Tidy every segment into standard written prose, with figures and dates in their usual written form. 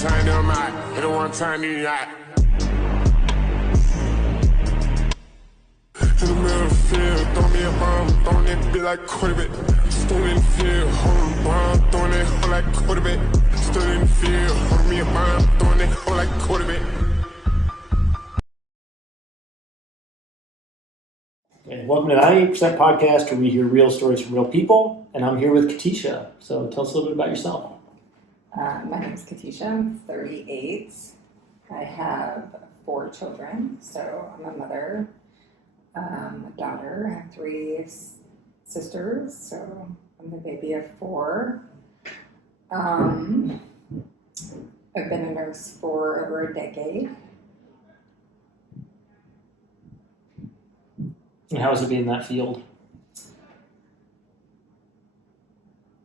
time, never mind. Hit it one time, you not. In the middle of the field, throw me a bomb, throwing it be like quarterback. Stood in the field, holding a bomb, throwing it hole like quarterback. Stood in the field, holding me a bomb, throwing it hole like quarterback. And welcome to the 98% podcast, where we hear real stories from real people. And I'm here with Katesha. So tell us a little bit about yourself. My name is Katesha. I'm 38. I have 4 children, so I'm a mother. A daughter. I have 3 sisters, so I'm the baby of 4. I've been a nurse for over a decade. And how has it been in that field?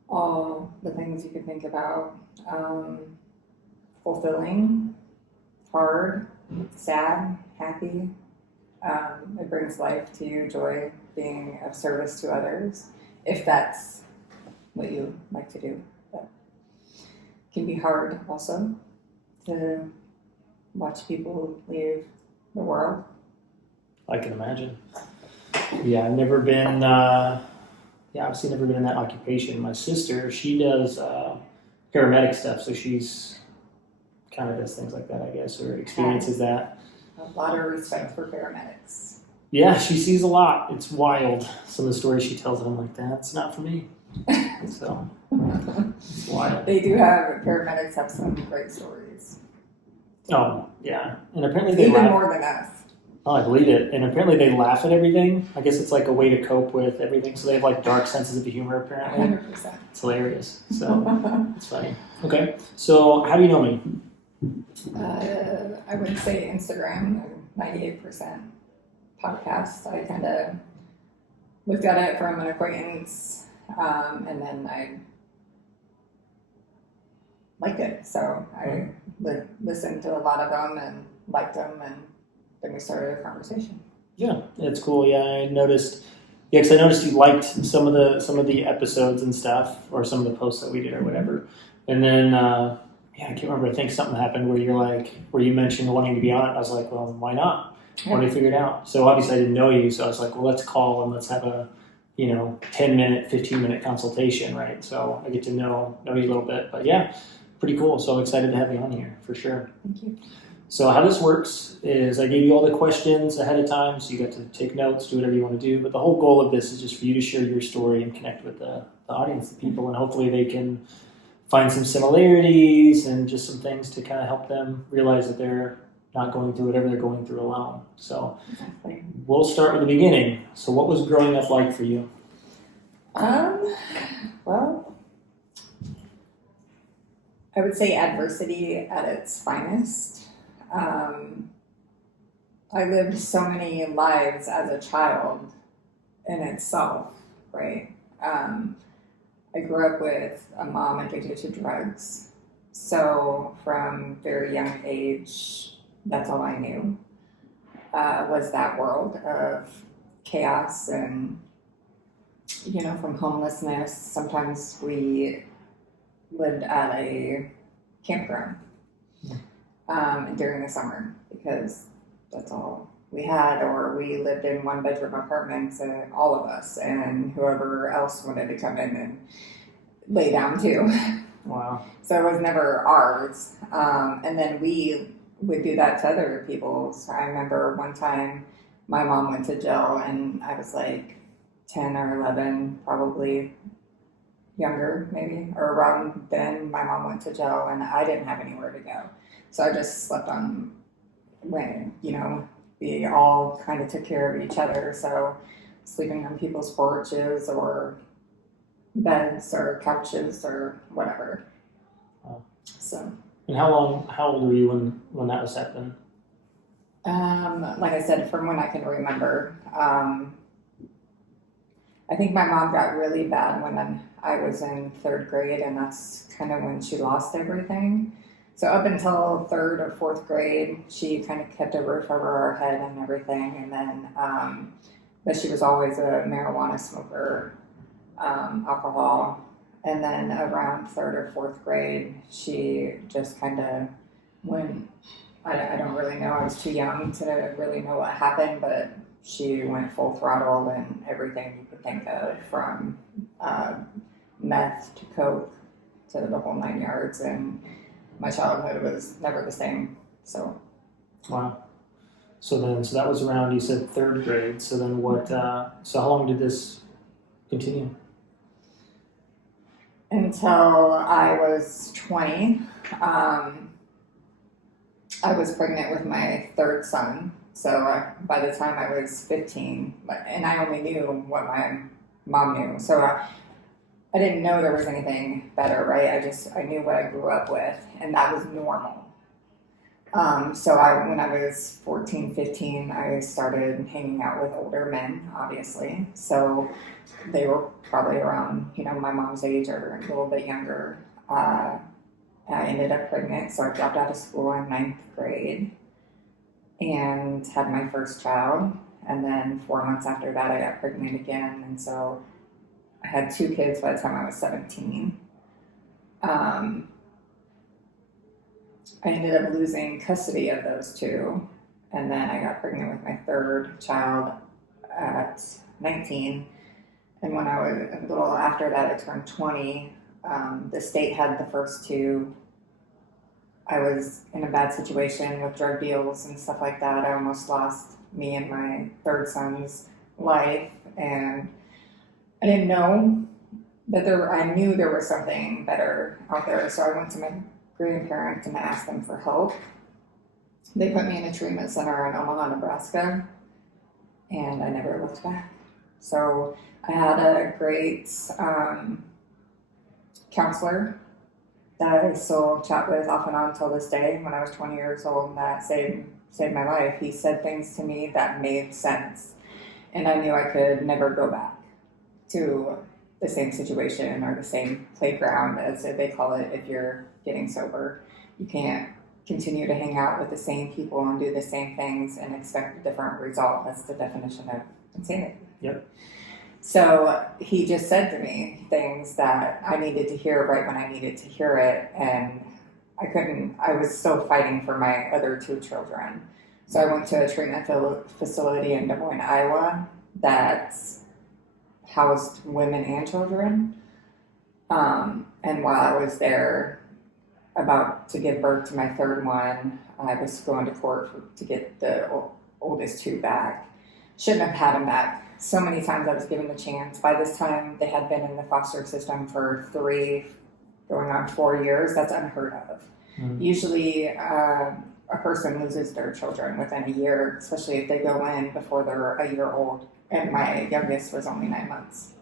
All the things you could think about. Fulfilling, hard, sad, happy. It brings life to you, joy, being of service to others, if that's what you like to do. But it can be hard also to watch people leave the world. I can imagine. Yeah, I've never been, obviously never been in that occupation. My sister, she does paramedic stuff, so she's kind of does things like that, I guess, or experiences that. A lot of respect for paramedics. Yeah, she sees a lot. It's wild. Some of the stories she tells, and I'm like, that's not for me. So, it's wild. Paramedics have some great stories. Oh, yeah. And apparently they Even laugh. more than us. Oh, I believe it. And apparently they laugh at everything. I guess it's like a way to cope with everything. So they have like dark senses of humor, apparently. 100%. It's hilarious. So, it's funny. Okay. So, how do you know me? I would say Instagram, 98% podcasts. I kind of looked at it from an acquaintance, and then I liked it. So I listened to a lot of them and liked them, and then we started a conversation. Yeah, it's cool. Yeah, I noticed. Yeah, because I noticed you liked some of the episodes and stuff, or some of the posts that we did, or whatever. And then, I can't remember. I think something happened where where you mentioned wanting to be on it. I was like, well, why not? Yeah. Why don't you figure it out? So obviously I didn't know you, so I was like, well, let's call and let's have a 10-minute, 15-minute consultation, right? So I get to know you a little bit. But yeah, pretty cool. So I'm excited to have you on here for sure. Thank you. So how this works is I gave you all the questions ahead of time, so you get to take notes, do whatever you want to do. But the whole goal of this is just for you to share your story and connect with the audience, the people, and hopefully they can find some similarities and just some things to kind of help them realize that they're not going through whatever they're going through alone. So we'll start with the beginning. So what was growing up like for you? Well, I would say adversity at its finest. I lived so many lives as a child in itself, right? I grew up with a mom addicted to drugs. So from very young age, that's all I knew, was that world of chaos and, from homelessness. Sometimes we lived at a campground during the summer because that's all we had, or we lived in 1-bedroom apartments, all of us, and whoever else wanted to come in and lay down too. Wow. So it was never ours. And then we would do that to other people's. I remember one time my mom went to jail, and I was like 10 or 11, probably younger maybe, or around then. My mom went to jail, and I didn't have anywhere to go. So I just slept on when, we all kind of took care of each other. So sleeping on people's porches or beds or couches or whatever. Wow. So. And how old were you when that was happening? Like I said, from when I can remember. I think my mom got really bad when I was in 3rd grade, and that's kind of when she lost everything. So up until 3rd or 4th grade, she kind of kept a roof over our head and everything. And then, but she was always a marijuana smoker, alcohol And then around 3rd or 4th grade, she just kind of went, I don't really know, I was too young to really know what happened, but she went full throttle and everything you could think of, from meth to coke to the whole 9 yards. And my childhood was never the same. So. Wow. So that was around, you said 3rd grade. So then what, so how long did this continue? Until I was 20. I was pregnant with my 3rd son. So by the time I was 15, and I only knew what my mom knew. So I didn't know there was anything better, right? I knew what I grew up with, and that was normal. So when I was 14, 15, I started hanging out with older men, obviously. So they were probably around, my mom's age or a little bit younger. I ended up pregnant, so I dropped out of school in 9th grade and had my first child. And then 4 months after that, I got pregnant again. And so I had 2 kids by the time I was 17. I ended up losing custody of those 2, and then I got pregnant with my 3rd child at 19. And when I was a little after that, I turned 20. The state had the first 2. I was in a bad situation with drug deals and stuff like that. I almost lost me and my 3rd son's life, and I didn't know that I knew there was something better out there. So I went to my grandparents and I asked them for help. They put me in a treatment center in Omaha, Nebraska, and I never looked back. So I had a great counselor that I still chat with off and on till this day. When I was 20 years old, and that saved my life. He said things to me that made sense, and I knew I could never go back to the same situation or the same playground, as they call it, if you're getting sober. You can't continue to hang out with the same people and do the same things and expect a different result. That's the definition of insanity. Yep. So he just said to me things that I needed to hear right when I needed to hear it, and I was still fighting for my other 2 children. So I went to a treatment facility in Des Moines, Iowa, that housed women and children. And while I was there, about to give birth to my 3rd one, I was going to court to get the oldest 2 back. Shouldn't have had them back. So many times I was given the chance. By this time, they had been in the foster system for 3, going on 4 years. That's unheard of. Mm-hmm. Usually, a person loses their children within a year, especially if they go in before they're a year old. And my youngest was only 9 months.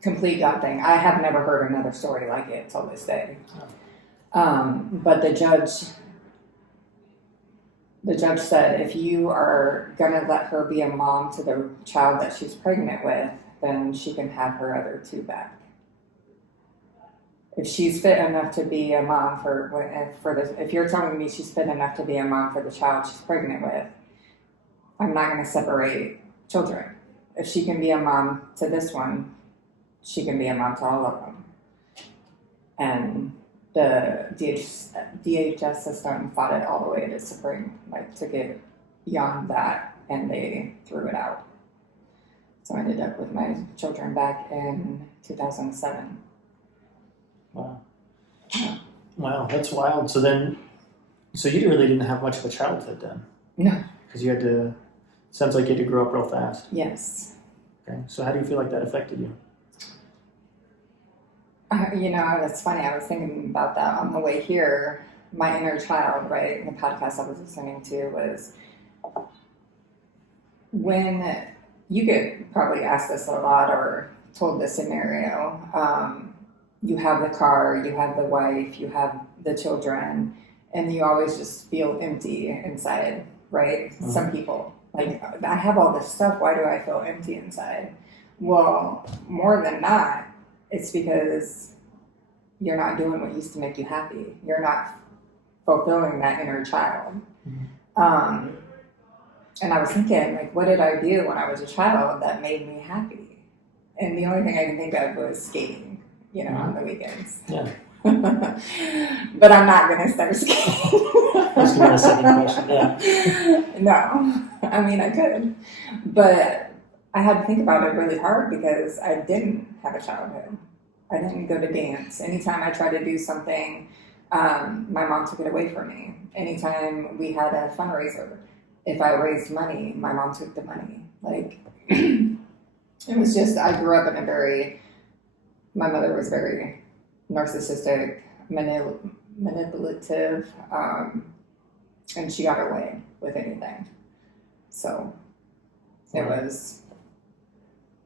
Complete God thing. I have never heard another story like it till this day. But the judge said, if you are going to let her be a mom to the child that she's pregnant with, then she can have her other 2 back. If she's fit enough to be a mom if you're telling me she's fit enough to be a mom for the child she's pregnant with, I'm not going to separate children. If she can be a mom to this one, she can be a mom to all of them. And the DHS system fought it all the way to Supreme, to get beyond that, and they threw it out. So I ended up with my children back in 2007. Wow. Wow, that's wild. So you really didn't have much of a childhood then? No. Because sounds like you had to grow up real fast. Yes. Okay, so how do you feel like that affected you? That's funny. I was thinking about that on the way here. My inner child, right? The podcast I was listening to was when you get probably asked this a lot or told this scenario. You have the car, you have the wife, you have the children, and you always just feel empty inside, right? Mm-hmm. Some people, I have all this stuff. Why do I feel empty inside? Well, more than not, it's because you're not doing what used to make you happy. You're not fulfilling that inner child. Mm-hmm. And I was thinking, what did I do when I was a child that made me happy? And the only thing I can think of was skating. on the weekends. Yeah. But I'm not going to start skiing. I was going to second question, yeah. No, I mean, I could. But I had to think about it really hard because I didn't have a childhood. I didn't go to dance. Anytime I tried to do something, my mom took it away from me. Anytime we had a fundraiser, if I raised money, my mom took the money. Like, it was just, I grew up in my mother was very narcissistic, manipulative, and she got her way with anything. So it was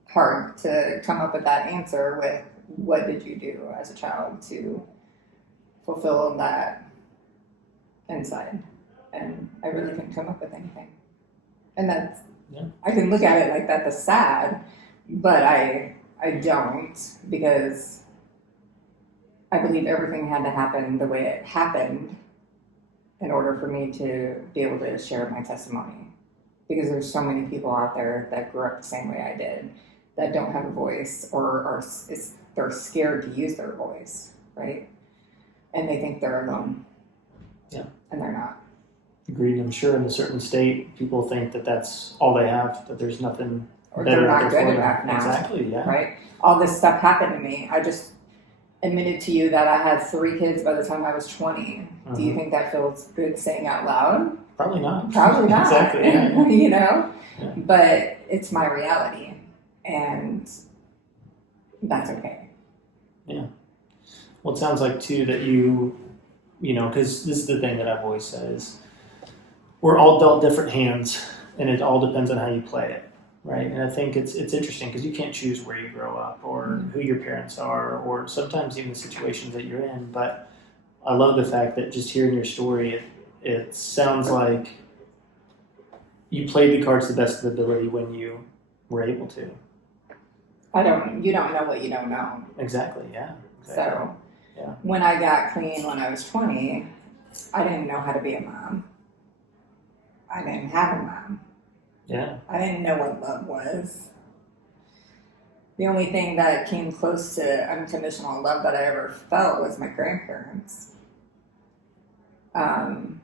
hard to come up with that answer with what did you do as a child to fulfill that inside. And I really couldn't come up with anything. And that's, I can look at it like that's sad, but I don't, because I believe everything had to happen the way it happened in order for me to be able to share my testimony. Because there's so many people out there that grew up the same way I did that don't have a voice or they're scared to use their voice, right? And they think they're alone. Yeah. And they're not. Agreed. I'm sure in a certain state, people think that that's all they have, that there's nothing Or better they're out not there good for enough them. now. Exactly, yeah. Right? All this stuff happened to me. I just admitted to you that I had 3 kids by the time I was 20. Do you think that feels good saying out loud? Probably not. Probably not. Exactly. Yeah. Yeah. But it's my reality, and that's okay. Yeah. Well, it sounds like too that you because this is the thing that I've always said is we're all dealt different hands, and it all depends on how you play it, right? And I think it's interesting because you can't choose where you grow up or who your parents are, or sometimes even the situations that you're in. But I love the fact that just hearing your story, it sounds like you played the cards to the best of the ability when you were able to. You don't know what you don't know. Exactly, yeah. Exactly. So when I got clean when I was 20, I didn't know how to be a mom. I didn't have a mom. Yeah. I didn't know what love was. The only thing that came close to unconditional love that I ever felt was my grandparents. They're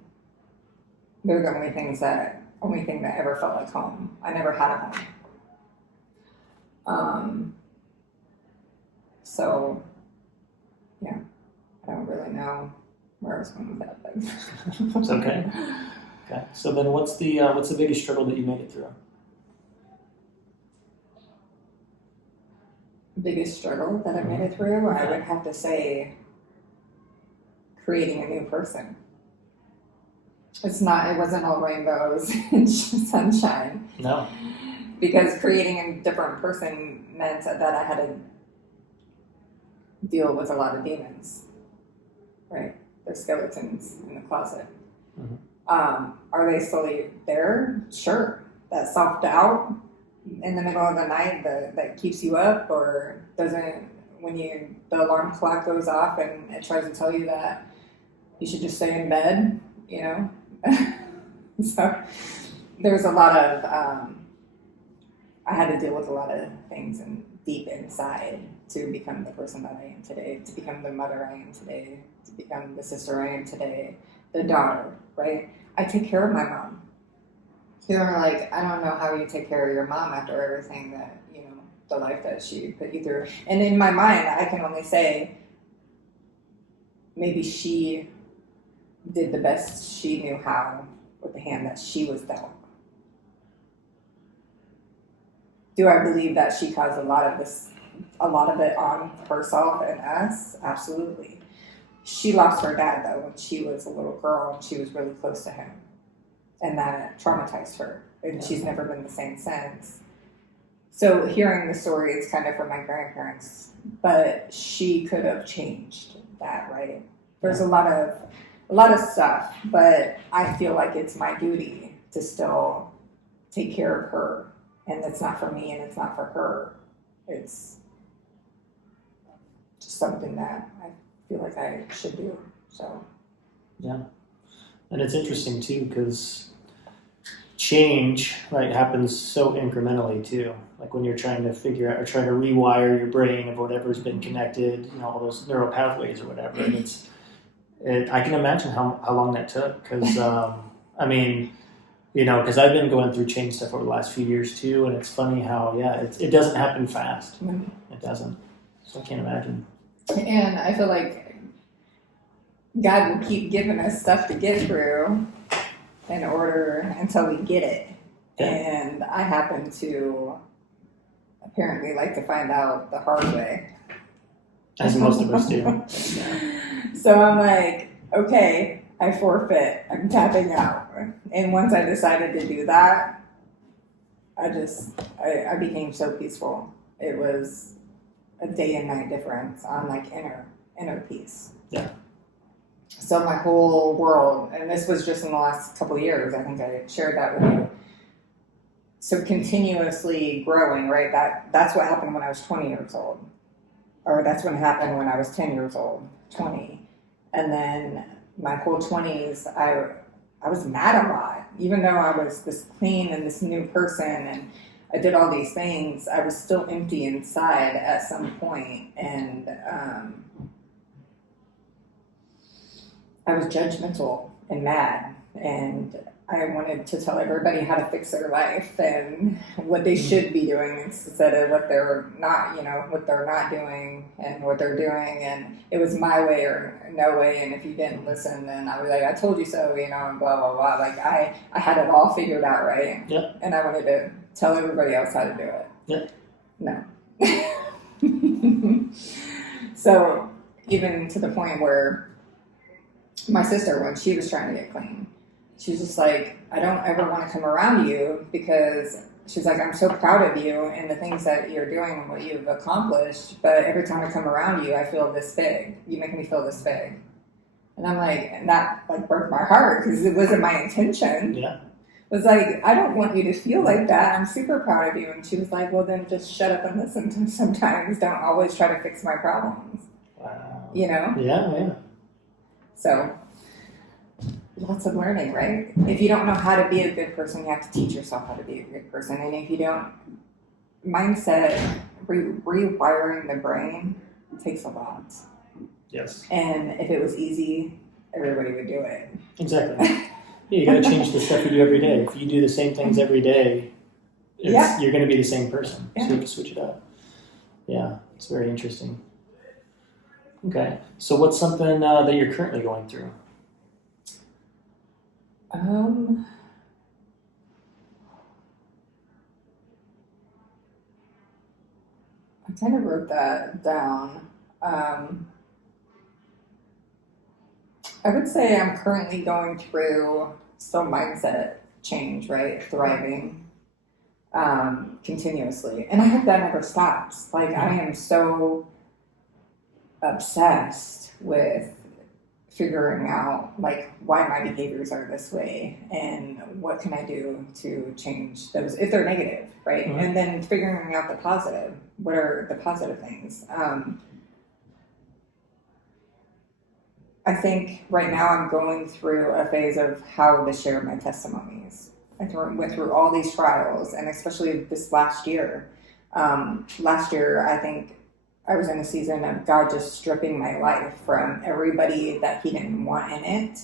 the only thing that ever felt like home. I never had a home. So, yeah, I don't really know where I was going with that, but it's okay. Okay. So then, what's the biggest struggle that you made it through? Biggest struggle that I made it through, I would have to say, creating a new person. It wasn't all rainbows and sunshine. No. Because creating a different person meant that I had to deal with a lot of demons, right? They're skeletons in the closet. Mm-hmm. Are they still there? Sure. That self-doubt in the middle of the night that keeps you up, or when the alarm clock goes off and it tries to tell you that you should just stay in bed, So there's a lot of, I had to deal with a lot of things deep inside to become the person that I am today, to become the mother I am today, to become the sister I am today, the daughter, right? I take care of my mom. People are like, I don't know how you take care of your mom after everything that, the life that she put you through. And in my mind, I can only say, maybe she did the best she knew how with the hand that she was dealt. Do I believe that she caused a lot of it on herself and us? Absolutely. She lost her dad, though, when she was a little girl and she was really close to him. And that traumatized her. And she's never been the same since. So hearing the story is kind of from my grandparents, but she could have changed that, right? There's a lot of stuff, but I feel like it's my duty to still take care of her. And it's not for me and it's not for her. It's just something that I feel like I should do. So yeah. And it's interesting too, because change, right, happens so incrementally too. Like when you're trying to figure out or trying to rewire your brain of whatever's been connected, all those neural pathways or whatever. And I can imagine how long that took because, because I've been going through change stuff over the last few years too, and it's funny how, it doesn't happen fast. Mm-hmm. It doesn't. So I can't imagine. And I feel like God will keep giving us stuff to get through in order until we get it. Yeah. And I happen to apparently like to find out the hard way. As most of us do. Yeah. So I'm like, okay, I forfeit. I'm tapping out. And once I decided to do that, I became so peaceful. It was a day and night difference on like inner peace. Yeah. So my whole world, and this was just in the last couple of years, I think I shared that with you. So continuously growing, right? That's what happened when I was 20 years old. Or that's what happened when I was 10 years old, 20. And then my whole 20s, I was mad a lot. Even though I was this clean and this new person and I did all these things, I was still empty inside at some point. And I was judgmental and mad. And I wanted to tell everybody how to fix their life and what they should be doing instead of what they're not, what they're not doing and what they're doing. And it was my way or no way. And if you didn't listen, then I was like, I told you so, and blah, blah, blah. Like I had it all figured out, right? Yep. And I wanted to tell everybody else how to do it. Yep. No. So even to the point where my sister, when she was trying to get clean, she was just like, I don't ever want to come around you because she's like, I'm so proud of you and the things that you're doing and what you've accomplished. But every time I come around you, I feel this big. You make me feel this big. And I'm like, and that like broke my heart because it wasn't my intention. Yeah. It was like, I don't want you to feel like that. I'm super proud of you. And she was like, well, then just shut up and listen to me sometimes. Don't always try to fix my problems. Wow. Yeah. So lots of learning, right? If you don't know how to be a good person, you have to teach yourself how to be a good person. And if you don't, mindset, rewiring the brain takes a lot. Yes. And if it was easy, everybody would do it. Exactly. Yeah, you got to change the stuff you do every day. If you do the same things every day, you're going to be the same person. So you have to switch it up. Yeah, it's very interesting. Okay, so what's something that you're currently going through? I kind of wrote that down. I would say I'm currently going through some mindset change, right? Thriving continuously. And I hope that never stops. Like, I am so obsessed with figuring out like why my behaviors are this way and what can I do to change those if they're negative, right? Mm-hmm. And then figuring out the positive. What are the positive things? I think right now I'm going through a phase of how to share my testimonies. I went through all these trials, and especially this last year. Last year, I think I was in a season of God just stripping my life from everybody that He didn't want in it,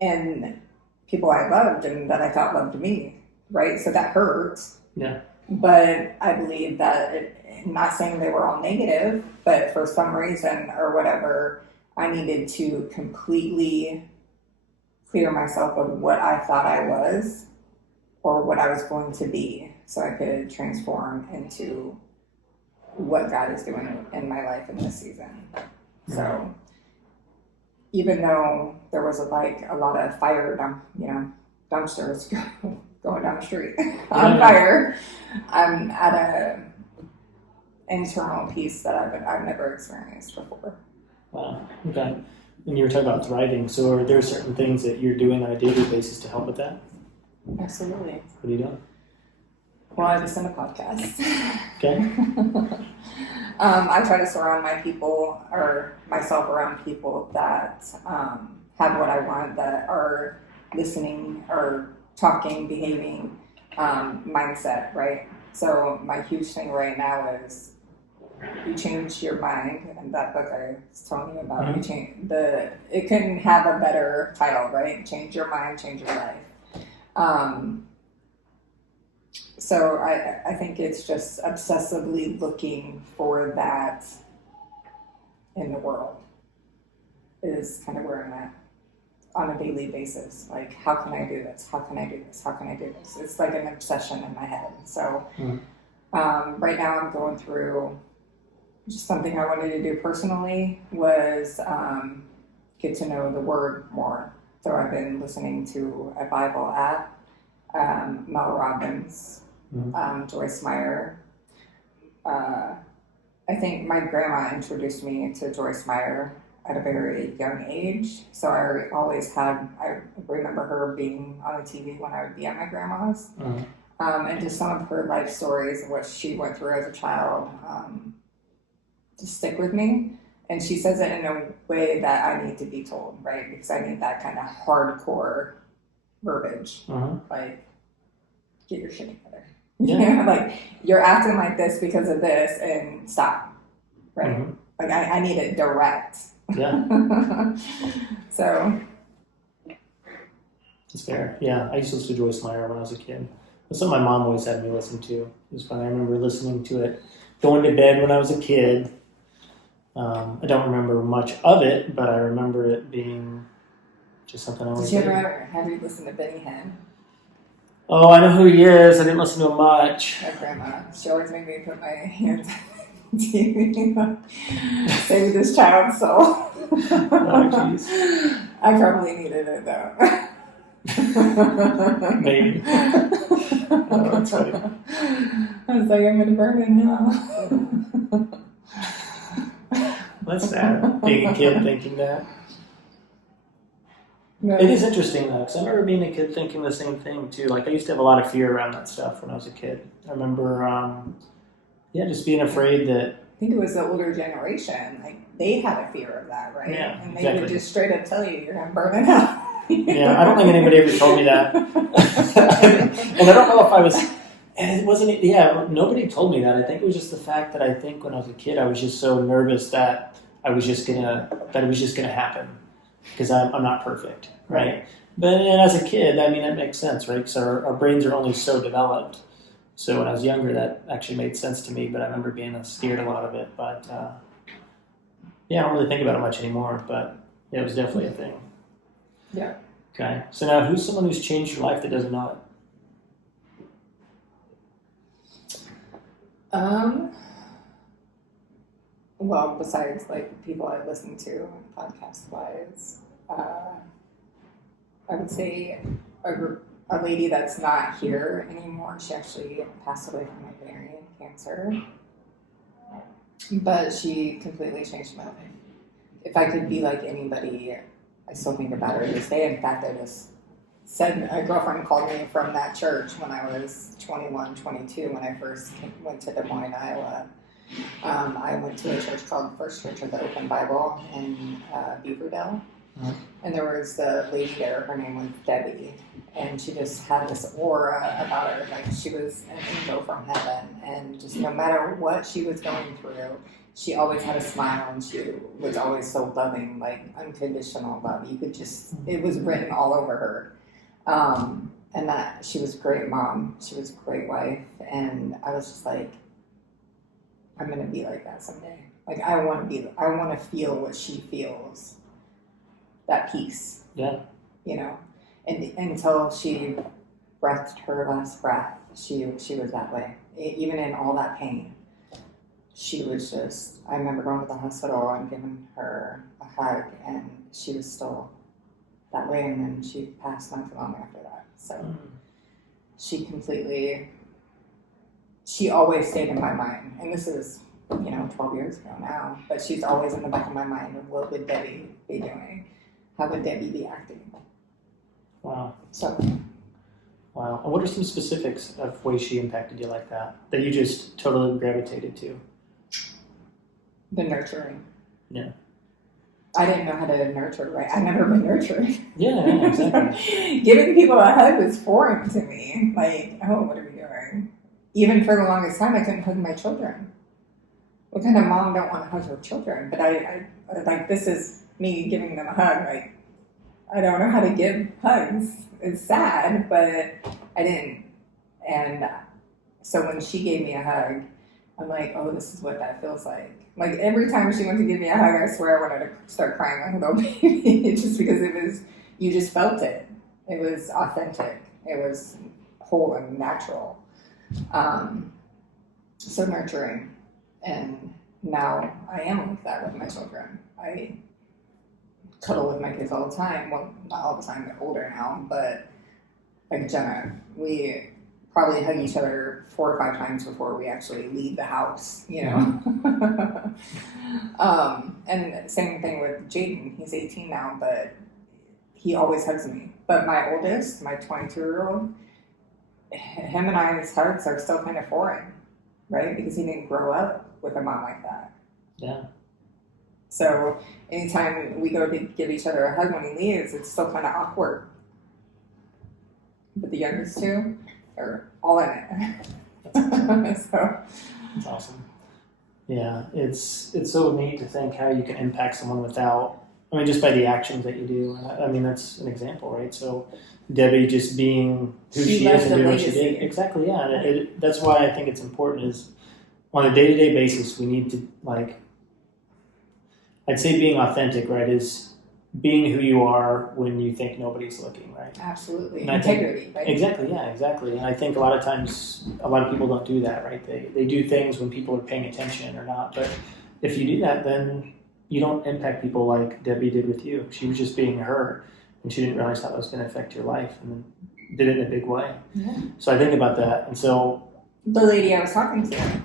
and people I loved and that I thought loved me, right? So that hurts. Yeah. But I believe that, not saying they were all negative, but for some reason or whatever, I needed to completely clear myself of what I thought I was or what I was going to be so I could transform into what God is doing in my life in this season. So even though there was a lot of fire, dumpsters going down the street on fire, I'm at a internal peace that I've never experienced before. Wow. Okay. And you were talking about thriving. So are there certain things that you're doing on a daily basis to help with that? Absolutely. What are you doing? Well, I listen to podcasts. Okay. I try to surround myself around people that have what I want, that are listening or talking, behaving, mindset, right? So my huge thing right now is you change your mind, and that book I was telling you about, you change it couldn't have a better title, right? Change your mind, change your life. So I think it's just obsessively looking for that in the world is kind of where I'm at on a daily basis. Like, how can I do this? How can I do this? How can I do this? It's like an obsession in my head. So right now I'm going through just something I wanted to do personally was get to know the Word more. So I've been listening to a Bible app, Mel Robbins, Joyce Meyer. I think my grandma introduced me to Joyce Meyer at a very young age. So I remember her being on the TV when I would be at my grandma's. And just some of her life stories and what she went through as a child just stick with me. And she says it in a way that I need to be told, right? Because I need that kind of hardcore verbiage. Like, get your shit together. Yeah. Like, you're acting like this because of this, and stop, right? Like, I need it direct. Yeah. So. It's fair. Yeah, I used to listen to Joyce Meyer when I was a kid. That's something my mom always had me listen to. It was funny. I remember listening to it, going to bed when I was a kid. I don't remember much of it, but I remember it being just something I always did. Did you ever have you listen to Benny Hinn? Oh, I know who he is. I didn't listen to him much. My grandma. She always made me put my hands on the TV. Save this child's soul. Oh, jeez. I probably needed it, though. Maybe. Oh, that's funny. I was like, I'm going to burn in hell. That's sad. Being a kid thinking that. No. It is interesting though, because I remember being a kid thinking the same thing too. Like, I used to have a lot of fear around that stuff when I was a kid. I remember, just being afraid that. I think it was the older generation. Like, they had a fear of that, right? Yeah, and they exactly. would just straight up tell you, you're going to burn in hell. Yeah, I don't think anybody ever told me that. And I don't know if I was. And it wasn't. Yeah, nobody told me that. I think it was just the fact that I think when I was a kid, I was just so nervous that it was just gonna happen. Because I'm not perfect, right? But as a kid, I mean, that makes sense, right? Because our brains are only so developed. So when I was younger, that actually made sense to me. But I remember being scared a lot of it. But I don't really think about it much anymore. But yeah, it was definitely a thing. Yeah. Okay. So now, who's someone who's changed your life that doesn't know it? Well, besides like the people I listen to podcast-wise, I would say a lady that's not here anymore. She actually passed away from ovarian cancer, but she completely changed my life. If I could be like anybody, I still think about her to this day. In fact, I just said a girlfriend called me from that church when I was 21, 22, when I first went to Des Moines, Iowa. I went to a church called First Church of the Open Bible in Beaverdale. And there was the lady there, her name was Debbie, and she just had this aura about her, like she was an angel from heaven, and just no matter what she was going through, she always had a smile, and she was always so loving, like unconditional love. You could just, it was written all over her. And that she was a great mom, she was a great wife, and I was just like, I'm gonna be like that someday. Like, I want to feel what she feels. That peace. Yeah. You know, and until she breathed her last breath, she was that way. Even in all that pain, she was just. I remember going to the hospital and giving her a hug, and she was still that way. And then she passed not too long after that. So she always stayed in my mind, and this is 12 years ago now. But she's always in the back of my mind of what would Debbie be doing. How would Debbie be acting? Wow. So. Wow. And what are some specifics of ways she impacted you like that you just totally gravitated to? The nurturing. Yeah. I didn't know how to nurture, right? I've never been nurtured. Yeah, exactly. Giving people a hug was foreign to me. Like, oh, what are we doing? Even for the longest time, I couldn't hug my children. What kind of mom don't want to hug her children? But I like, this is me giving them a hug. Like, I don't know how to give hugs. It's sad, but I didn't. And so when she gave me a hug, I'm like, oh, this is what that feels like. Like, every time she went to give me a hug, I swear I wanted to start crying like a little baby. Just because it was, you just felt it. It was authentic. It was whole and natural. So nurturing. And now I am like that with my children. I cuddle with my kids all the time. Well, not all the time, they're older now, but like Jenna, we probably hug each other 4 or 5 times before we actually leave the house, you know? And same thing with Jaden. He's 18 now, but he always hugs me. But my oldest, my 22-year-old, him and I's hugs are still kind of foreign, right? Because he didn't grow up with a mom like that. Yeah. So anytime we go to give each other a hug when he leaves, it's still kind of awkward. But the youngest two are all in it. So That's awesome. Yeah, it's so neat to think how you can impact someone without, I mean, just by the actions that you do. And I mean, that's an example, right? So Debbie just being who she is and doing what she did. Exactly, yeah. And that's why I think it's important is on a day-to-day basis, we need to, like, I'd say being authentic, right, is being who you are when you think nobody's looking, right? absolutely. And Integrity, right? Exactly, yeah, exactly. And I think a lot of times, a lot of people don't do that, right? They do things when people are paying attention or not. But if you do that, then you don't impact people like Debbie did with you. She was just being her, and she didn't realize how that was going to affect your life, and did it in a big way. Yeah. So I think about that. And so The lady I was talking to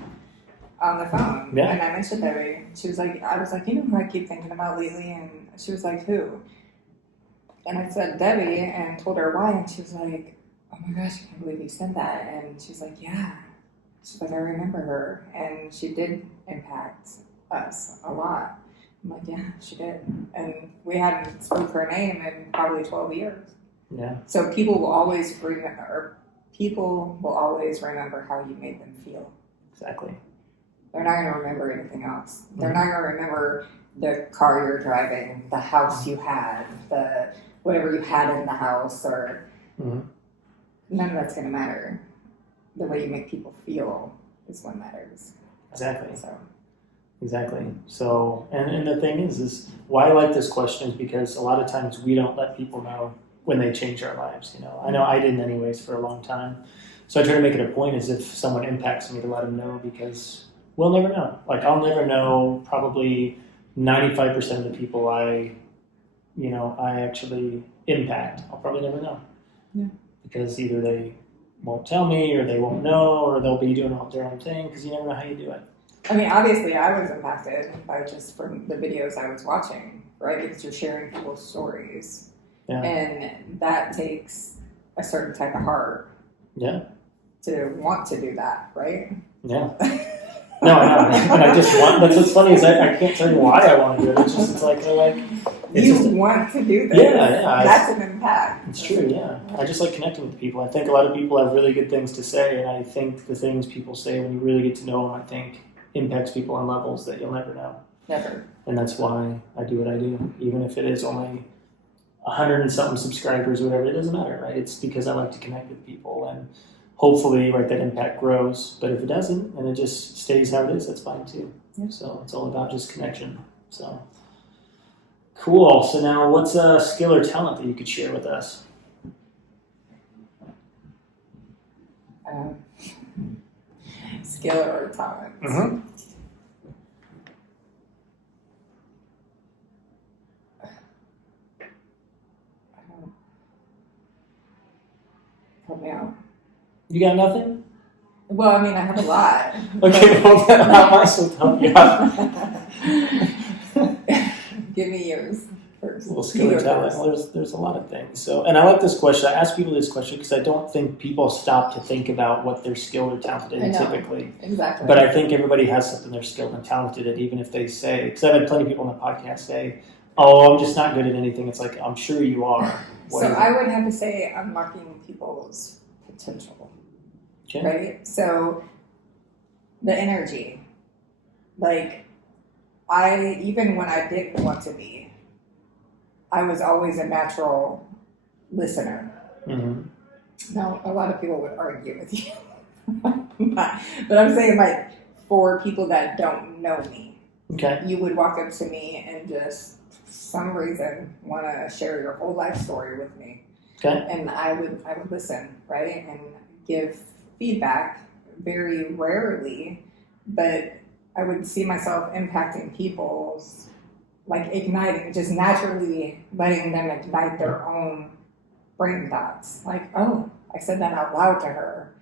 on the phone, Yeah. and I mentioned Debbie. She was like, I was like, you know who I keep thinking about lately? And she was like, who? And I said Debbie, and told her why, and she was like, oh my gosh, I can't believe you said that. And she's like, yeah. She's like, I remember her, and she did impact us a lot. I'm like, yeah, she did. And we hadn't spoke her name in probably 12 years. yeah, So people will always remember how you made them feel. exactly. They're not going to remember anything else. They're not going to remember the car you're driving, the house you had, the whatever you had in the house, or Mhm. none of that's going to matter. The way you make people feel is what matters. Exactly. So Exactly. So, and the thing is why I like this question is because a lot of times we don't let people know when they change our lives. You know, I know I didn't anyways for a long time. So I try to make it a point as if someone impacts me to let them know, because we'll never know. Like, I'll never know probably 95% of the people I actually impact. I'll probably never know. Yeah. Because either they won't tell me, or they won't know, or they'll be doing their own thing, because you never know how you do it. I mean, obviously, I was impacted by just from the videos I was watching, right? Because you're sharing people's stories, Yeah. and that takes a certain type of heart Yeah. to want to do that, right? Yeah. No, I know. And I just want, that's what's funny is I can't tell you why I want to do it. It's like, it's You just, want to do this. Yeah. That's an impact. It's true, yeah. I just like connecting with people. I think a lot of people have really good things to say, and I think the things people say when you really get to know them, I think impacts people on levels that you'll never know. Never. And that's why I do what I do. Even if it is only 100 and something subscribers or whatever, it doesn't matter, right? It's because I like to connect with people, and hopefully, right, that impact grows. But if it doesn't, and it just stays how it is, that's fine too. Yeah. So it's all about just connection. So cool. So now, what's a skill or talent that you could share with us? Skill or talent. Mm-hmm. Help me out. You got nothing? Well, I mean, I have a lot. Okay, well, how am I supposed to help you out? Give me yours first. Well, skill or talent. Well, there's a lot of things. So, and I like this question. I ask people this question because I don't think people stop to think about what their skill or talented in typically. Exactly. But I think everybody has something they're skilled and talented at, even if they say, because I've had plenty of people on the podcast say, oh, I'm just not good at anything. It's like, I'm sure you are. What So is it? I would have to say unlocking people's potential, Okay. right? So the energy, like even when I didn't want to be, I was always a natural listener. Mm-hmm. Now, a lot of people would argue with you, but I'm saying like for people that don't know me, Okay. you would walk up to me and just for some reason want to share your whole life story with me. Okay. And I would listen, right, and give feedback very rarely, but I would see myself impacting people's, like igniting, just naturally letting them ignite their own brain thoughts. Like, oh, I said that out loud to her,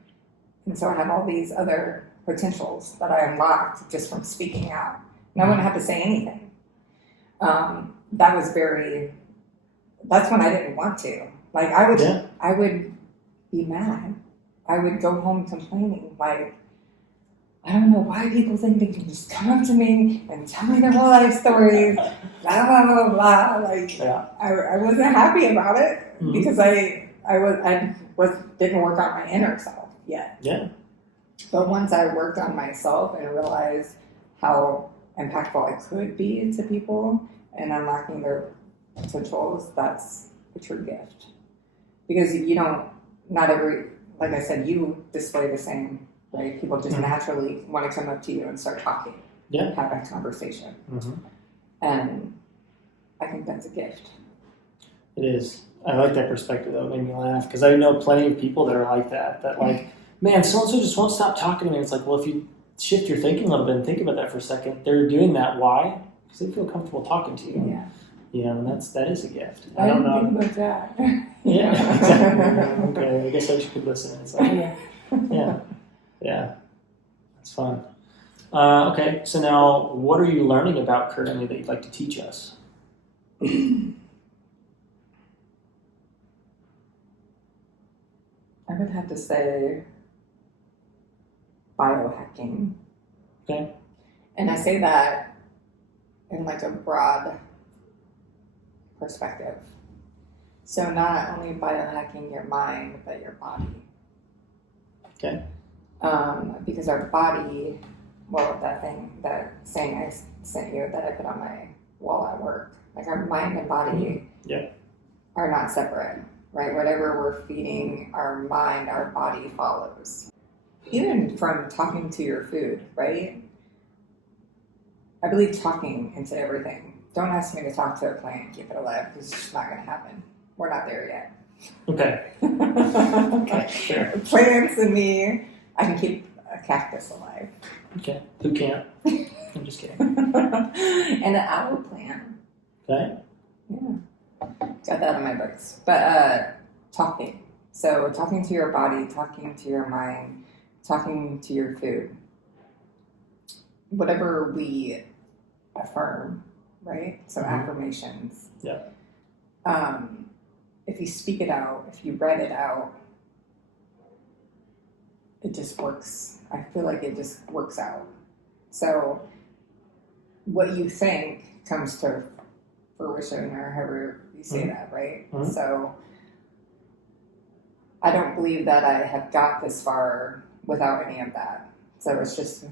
and so I have all these other potentials that I unlocked just from speaking out. And I wouldn't have to say anything. That's when I didn't want to. Like I would be mad. I would go home complaining, like, I don't know why people think they can just come up to me and tell me their whole life stories, blah, blah, blah, blah. Like, I wasn't happy about it because I didn't work on my inner self yet. Yeah. But once I worked on myself and realized how impactful I could be to people and unlocking their potentials, that's a true gift. Because like I said, you display the same, right? People just naturally want to come up to you and start talking, have a conversation. And I think that's a gift. It is. I like that perspective, though. It made me laugh because I know plenty of people that are like that like, man, so-and-so just won't stop talking to me. It's like, well, if you shift your thinking a little bit and think about that for a second, they're doing that. Why? Because they feel comfortable talking to you. Yeah. You know, and that is a gift. I don't know. Think about that. Yeah, exactly. Okay, I guess I should listen. It's like, yeah, that's fun. Okay, so now what are you learning about currently that you'd like to teach us? I would have to say biohacking. Okay. And I say that in like a broad perspective. So not only biohacking your mind, but your body. Okay. Because our body, well, that saying I sent you that I put on my wall at work, like our mind and body are not separate, right? Whatever we're feeding our mind, our body follows. Even from talking to your food, right? I believe talking into everything. Don't ask me to talk to a plant and keep it alive because it's just not going to happen. We're not there yet. Okay. Okay, sure. Plants and me, I can keep a cactus alive. Okay. Who can't? I'm just kidding. And an aloe plant. Okay. Yeah. Got that in my books. But talking. So talking to your body, talking to your mind, talking to your food. Whatever we affirm, right? So affirmations. Yeah. If you speak it out, if you write it out, it just works. I feel like it just works out. So what you think comes to fruition, or however you say that, right? So I don't believe that I have got this far without any of that. So it's just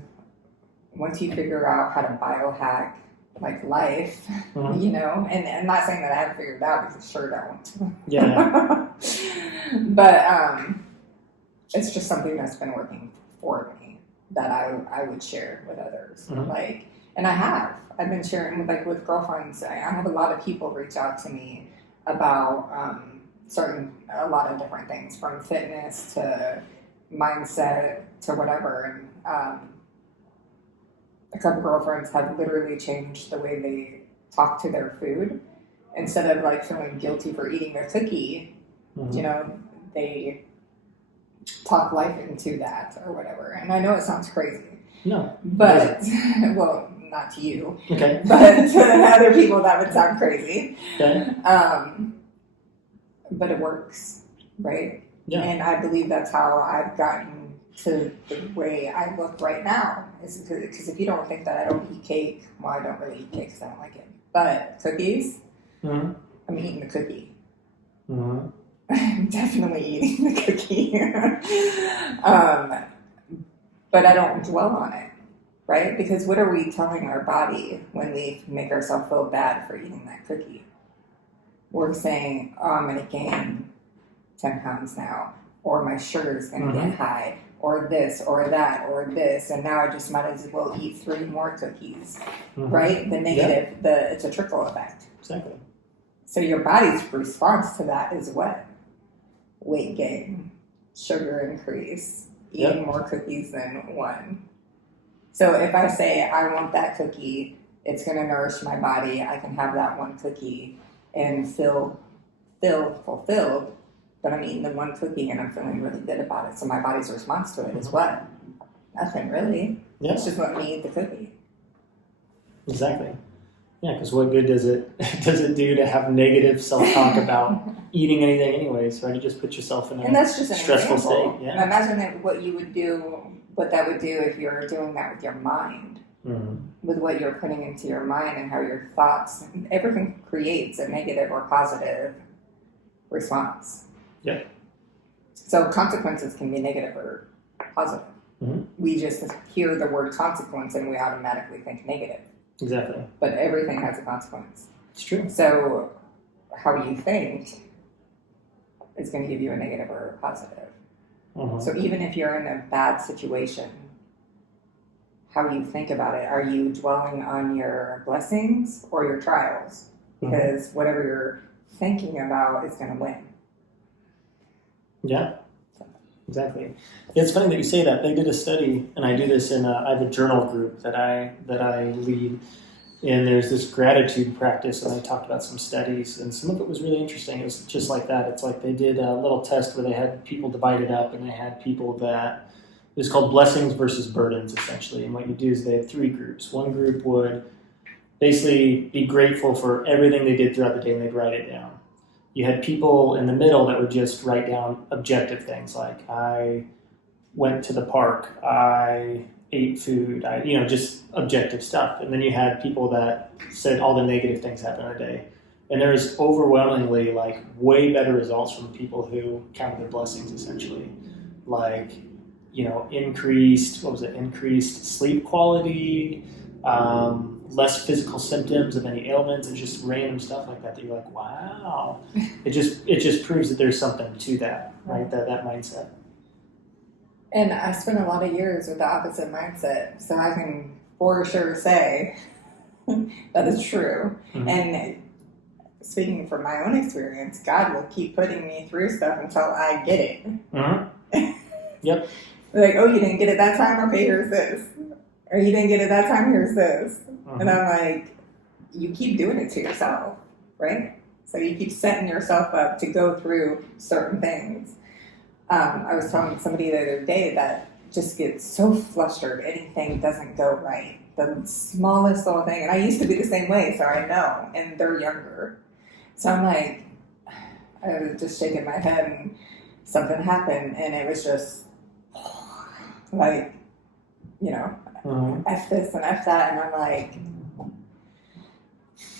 once you figure out how to biohack like life, you know, and I'm not saying that I haven't figured it out because I sure don't. Yeah. But it's just something that's been working for me that I would share with others. Like, and I've been sharing with girlfriends. I have a lot of people reach out to me about a lot of different things, from fitness to mindset to whatever. And a couple girlfriends have literally changed the way they talk to their food. Instead of like feeling guilty for eating their cookie, you know, they talk life into that or whatever. And I know it sounds crazy. No. But, well, not to you. Okay. But to other people that would sound crazy. Okay. But it works, right? Yeah. And I believe that's how I've gotten to the way I look right now. Is because if you don't think that I don't eat cake, well, I don't really eat cake because I don't like it. But cookies, Mm-hmm. I'm eating the cookie. Mm-hmm. I'm definitely eating the cookie. But I don't dwell on it, right? Because what are we telling our body when we make ourselves feel bad for eating that cookie? We're saying, oh, I'm going to gain 10 pounds now, or my sugar is going to get high, or this, or that, or this, and now I just might as well eat 3 more cookies, right? The negative, it's a trickle effect. Exactly. So your body's response to that is what? Weight gain, sugar increase, eating more cookies than one. So if I say I want that cookie, it's going to nourish my body. I can have that one cookie and feel fulfilled, but I'm eating the one cookie and I'm feeling really good about it. So my body's response to it is what? Nothing really. Yeah. It's just let me eat the cookie. Exactly. Yeah, because what good does it do to have negative self-talk about eating anything anyways, right? You just put yourself in a and that's just an stressful example. state. Yeah. Imagine what you would do, what that would do if you're doing that with your mind, with what you're putting into your mind and how your thoughts, everything creates a negative or positive response. Yeah. So consequences can be negative or positive. We just hear the word consequence and we automatically think negative. Exactly. But everything has a consequence. It's true. So how you think is going to give you a negative or a positive. So even if you're in a bad situation, how you think about it, are you dwelling on your blessings or your trials? Because whatever you're thinking about is going to win. Yeah, exactly. It's funny that you say that. They did a study, and I do this in I have a journal group that I lead, and there's this gratitude practice, and they talked about some studies, and some of it was really interesting. It was just like that. It's like they did a little test where they had people divided up, and they had people that, it was called blessings versus burdens, essentially. And what you do is they had 3 groups. One group would basically be grateful for everything they did throughout the day, and they'd write it down. You had people in the middle that would just write down objective things like, I went to the park, I ate food, just objective stuff. And then you had people that said all the negative things happened in a day. And there's overwhelmingly way better results from people who counted their blessings, essentially. Increased sleep quality, less physical symptoms of any ailments, and just random stuff like that you're like, wow. It just proves that there's something to that, right? That mindset. And I spent a lot of years with the opposite mindset, so I can for sure say that is true. And speaking from my own experience, God will keep putting me through stuff until I get it. Yep. Like, oh, you didn't get it that time? Okay, here's this. Or you didn't get it that time? Here's this. And I'm like, you keep doing it to yourself, right? So you keep setting yourself up to go through certain things. I was telling somebody the other day that just gets so flustered, anything doesn't go right. The smallest little thing. And I used to be the same way, so I know. And they're younger. So I'm like, I was just shaking my head and something happened. And it was just like, F this and F that. And I'm like,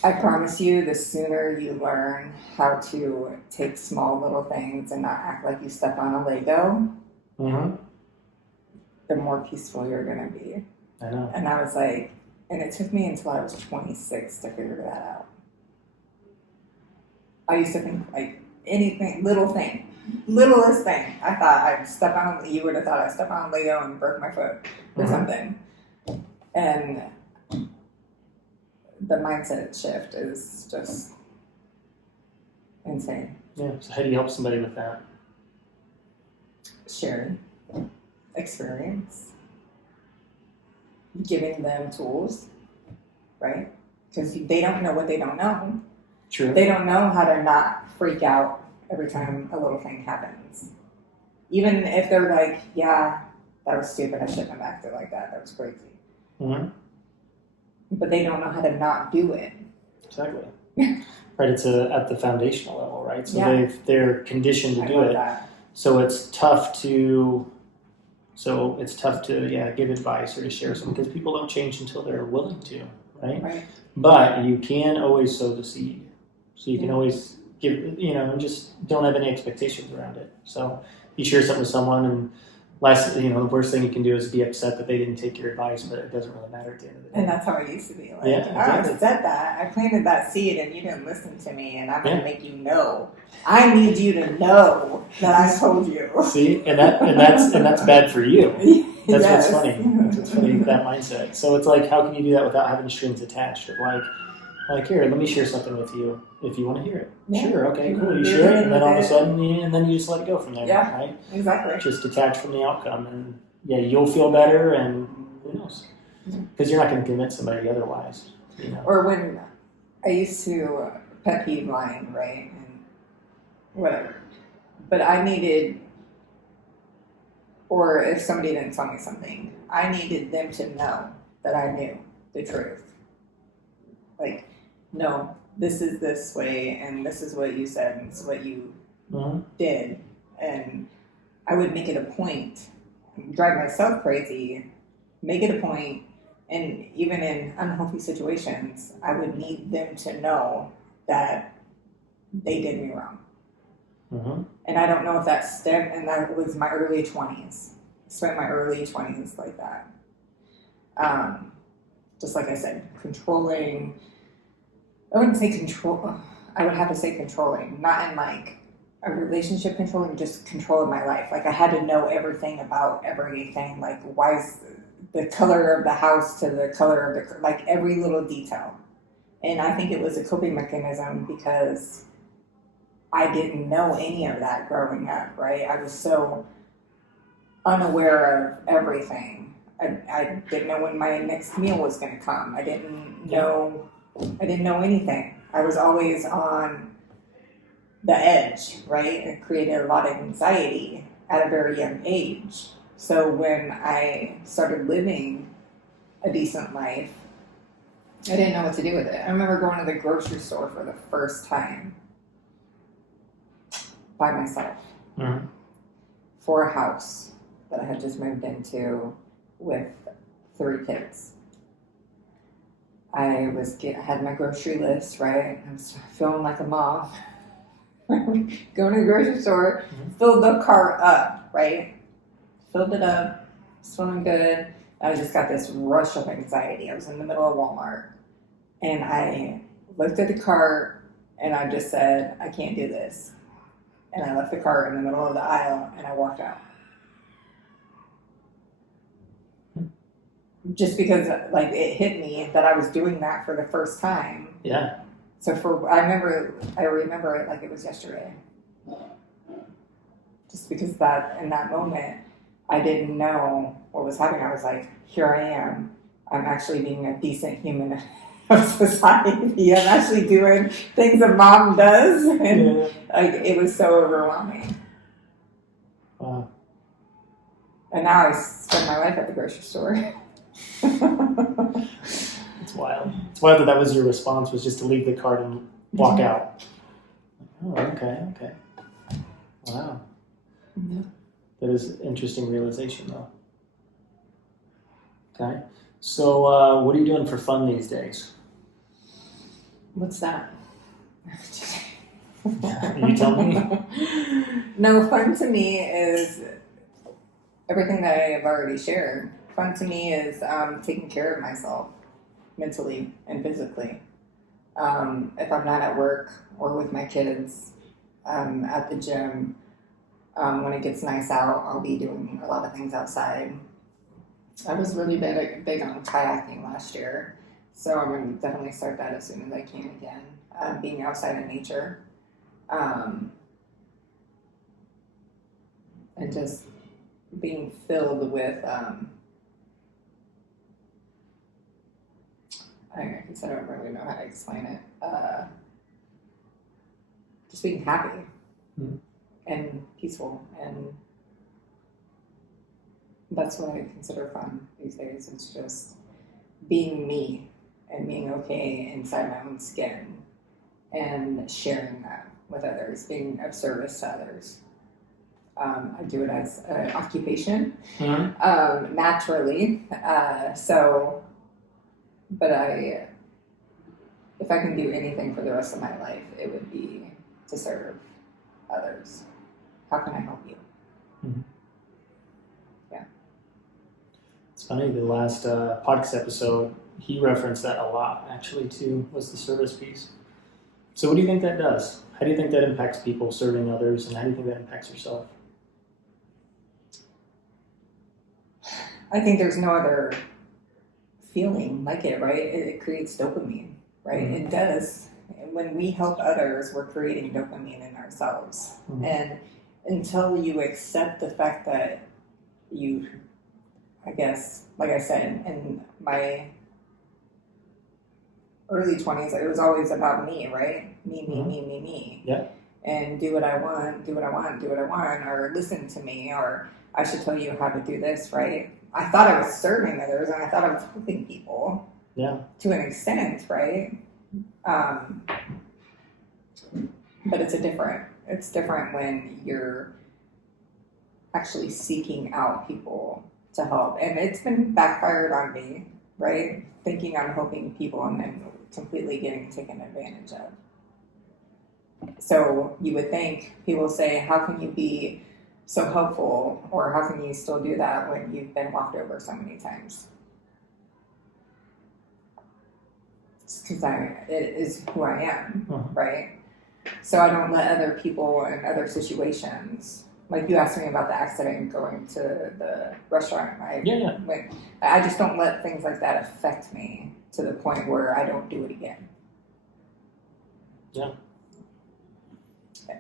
I promise you, the sooner you learn how to take small little things and not act like you step on a Lego, the more peaceful you're going to be. I know. And I was like, and it took me until I was 26 to figure that out. I used to think like anything, littlest thing. I thought you would have thought I'd step on a Lego and broke my foot or something. And the mindset shift is just insane. Yeah. So how do you help somebody with that? Sharing experience, giving them tools, right? Because they don't know what they don't know. True. They don't know how to not freak out every time a little thing happens. Even if they're like, yeah, that was stupid, I shouldn't have acted like that, that was crazy. But they don't know how to not do it. Exactly. Right, it's at the foundational level, right? So they're conditioned to do it. That. So it's tough to give advice or to share something because people don't change until they're willing to, right? Right. But you can always sow the seed. So you can always give, just don't have any expectations around it. So you share something with someone, and the worst thing you can do is be upset that they didn't take your advice, but it doesn't really matter at the end of the day. And that's how I used to be. Like, Yeah, I exactly. said that. I planted that seed and you didn't listen to me, and I'm going to make you know. I need you to know that I told you. See, and that's bad for you. That's Yes. what's funny. That's what's funny, that mindset. So it's like, how can you do that without having strings attached? Of like here, let me share something with you if you want to hear it. Yeah. Sure, okay, cool. You share it, and then all of a sudden, and then you just let it go from there. Yeah. Right? Exactly. Just detach from the outcome, and you'll feel better, and who knows? Because you're not going to convince somebody otherwise. Or when I used to pet peeve lying, right? And whatever. But I needed, or if somebody didn't tell me something, I needed them to know that I knew the truth. Like, no, this is this way, and this is what you said, and this is what you did. And I would make it a point, drive myself crazy, make it a point, and even in unhealthy situations, I would need them to know that they did me wrong. Mm-hmm. And I don't know if that stemmed, and that was my early 20s. I spent my early 20s like that. Just like I said, controlling. I wouldn't say control. I would have to say controlling, not in like a relationship controlling, just control of my life. Like I had to know everything about everything. Like why is the color of the house to the color of the, like every little detail. And I think it was a coping mechanism because I didn't know any of that growing up, right? I was so unaware of everything. I didn't know when my next meal was going to come. I didn't know anything. I was always on the edge, right? It created a lot of anxiety at a very young age. So when I started living a decent life, I didn't know what to do with it. I remember going to the grocery store for the first time by myself for a house that I had just moved into with 3 kids. I had my grocery list, right? I was feeling like a mom. Going to the grocery store, filled the cart up, right? Filled it up, was feeling good. I just got this rush of anxiety. I was in the middle of Walmart, and I looked at the cart, and I just said, I can't do this. And I left the cart in the middle of the aisle, and I walked out. Just because, like, it hit me that I was doing that for the first time. Yeah. So I remember it like it was yesterday. Just because in that moment, I didn't know what was happening. I was like, here I am. I'm actually being a decent human of society. I'm actually doing things a mom does. And like, it was so overwhelming. Wow. And now I spend my life at the grocery store. It's wild. It's wild that was your response, was just to leave the cart and walk out. Oh, okay. Wow. Mm-hmm. That is an interesting realization, though. Okay. So, what are you doing for fun these days? What's that? You tell me. No, fun to me is everything that I have already shared. Fun to me is taking care of myself mentally and physically. If I'm not at work or with my kids, at the gym, when it gets nice out, I'll be doing a lot of things outside. I was really big on kayaking last year, so I'm going to definitely start that as soon as I can again. Being outside in nature. And just being filled with, I guess I don't really know how to explain it. Just being happy and peaceful, and that's what I consider fun these days. It's just being me and being okay inside my own skin and sharing that with others, being of service to others. I do it as an occupation, naturally. But I if I can do anything for the rest of my life, it would be to serve others. How can I help you? Mm-hmm. Yeah. It's funny, the last podcast episode, he referenced that a lot, actually, too, was the service piece. So what do you think that does? How do you think that impacts people, serving others, and how do you think that impacts yourself? I think there's no other feeling like it, right? It creates dopamine, right? Mm-hmm. It does. When we help others, we're creating dopamine in ourselves. Mm-hmm. And until you accept the fact that you, I guess, like I said, in my early 20s, it was always about me, right? Me. Yeah. And do what I want, or listen to me, or I should tell you how to do this, right? I thought I was serving others, and I thought I was helping people. Yeah. To an extent, right? But it's different when you're actually seeking out people to help. And it's been backfired on me, right? Thinking I'm helping people and then completely getting taken advantage of. So you would think, people say, how can you be so helpful, or how can you still do that when you've been walked over so many times? Because it is who I am, right? So I don't let other people in other situations, like you asked me about the accident going to the restaurant. I just don't let things like that affect me to the point where I don't do it again. Yeah.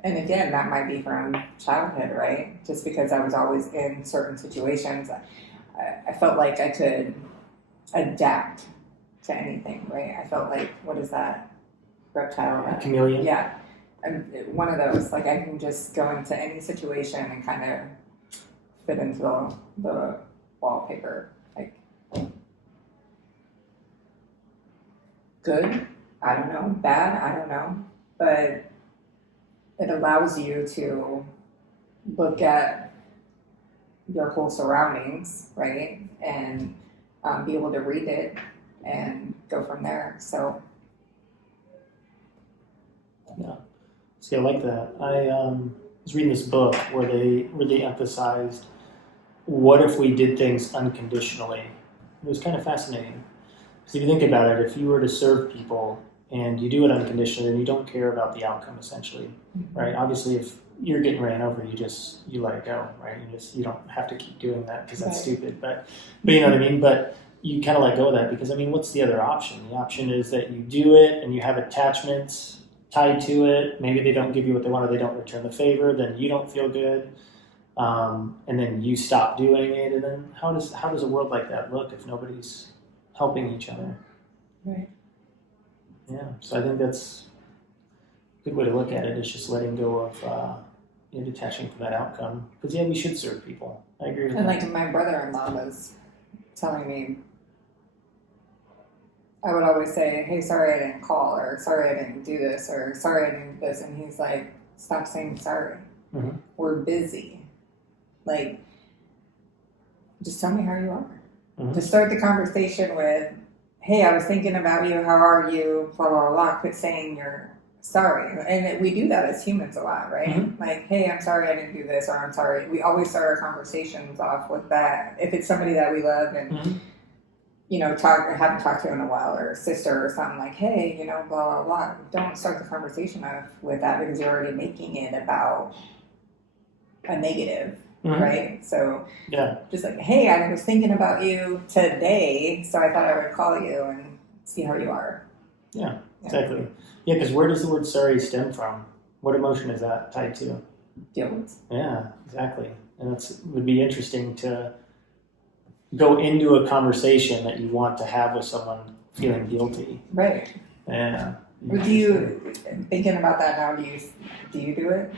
And again, that might be from childhood, right? Just because I was always in certain situations, I felt like I could adapt to anything, right? I felt like, what is that reptile? A chameleon? Yeah. I'm one of those, like I can just go into any situation and kind of fit into the wallpaper. Like, good? I don't know. Bad? I don't know. But it allows you to look at your whole surroundings, right? And be able to read it and go from there. So, yeah. See, I like that. I was reading this book where they really emphasized what if we did things unconditionally. It was kind of fascinating. Because if you think about it, if you were to serve people and you do it unconditionally, then you don't care about the outcome, essentially, right? Obviously, if you're getting ran over, you let it go, right? You don't have to keep doing that because that's stupid. But you know what I mean? But you kind of let go of that because, I mean, what's the other option? The option is that you do it and you have attachments tied to it. Maybe they don't give you what they want or they don't return the favor. Then you don't feel good. And then you stop doing it. And then how does a world like that look if nobody's helping each other? right. Yeah. So I think that's a good way to look at it. Is just letting go of detaching from that outcome. Because we should serve people. I agree with that. And like my brother-in-law was telling me, I would always say, hey, sorry I didn't call, or sorry I didn't do this, or sorry I didn't do this. And he's like, stop saying sorry. Mm-hmm. We're busy. Like, just tell me how you are. Mm-hmm. To start the conversation with, hey, I was thinking about you, how are you, blah, blah, blah. Quit saying you're sorry. And we do that as humans a lot, right? Mm-hmm. Like, hey, I'm sorry I didn't do this, or I'm sorry. We always start our conversations off with that. If it's somebody that we love and, Mm-hmm. haven't talked to in a while, or a sister or something, like, hey, blah, blah, blah. Don't start the conversation off with that because you're already making it about a negative, right? So, just like, hey, I was thinking about you today, so I thought I would call you and see how you are. Yeah, exactly. Yeah, because where does the word sorry stem from? What emotion is that tied to? Guilt. Yeah, exactly. And would be interesting to go into a conversation that you want to have with someone feeling guilty. Right. Yeah. Do you, thinking about that now, do you do it?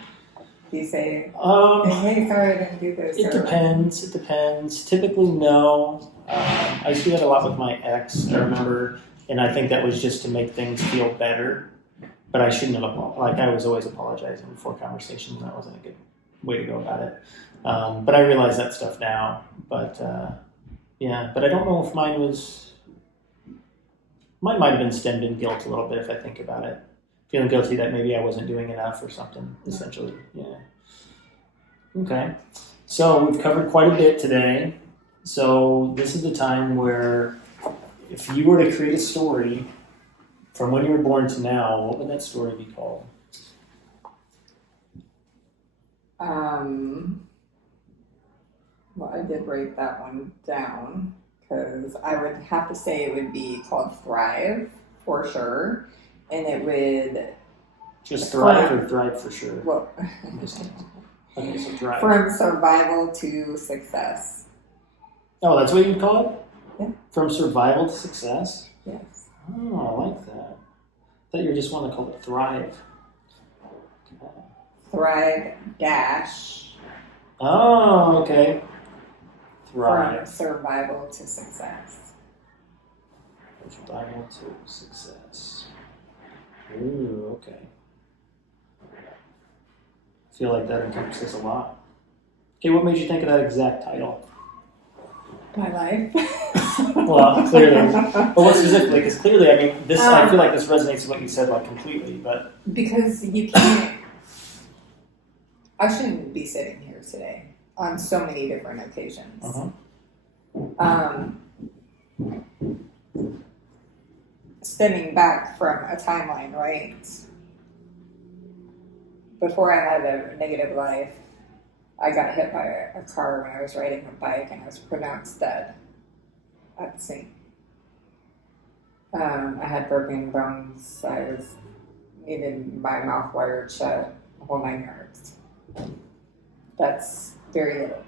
Do you say, hey, sorry I didn't do this? It depends. Typically, no. I used to do that a lot with my ex, I remember, and I think that was just to make things feel better. But I shouldn't have I was always apologizing before conversations, and that wasn't a good way to go about it. But I realize that stuff now. But I don't know if mine was Mine might have been stemmed in guilt a little bit if I think about it. Feeling guilty that maybe I wasn't doing enough or something, essentially. Yeah. Okay. So we've covered quite a bit today. So this is the time where if you were to create a story from when you were born to now, what would that story be called? Well, I did write that one down because I would have to say it would be called Thrive for sure, and it would Just thrive or thrive for sure? well Okay, so thrive. from survival to success. Oh, that's what you call it? Yeah. From survival to success? Yes. Oh, I like that. I thought you just want to call it thrive. Thrive dash Oh, okay. from Thrive. survival to success. From survival to success. Ooh, okay. I feel like that encompasses a lot. Okay, what made you think of that exact title? My life. Well, clearly. But what specifically? Because clearly, I mean, this. I feel like this resonates with what you said, like completely. But Because you can't. I shouldn't be sitting here today on so many different occasions. Stemming back from a timeline, right? Before I had a negative life, I got hit by a car when I was riding a bike and I was pronounced dead at the scene. I had broken bones. I was needed my mouth wired shut, the whole 9 yards. That's very little.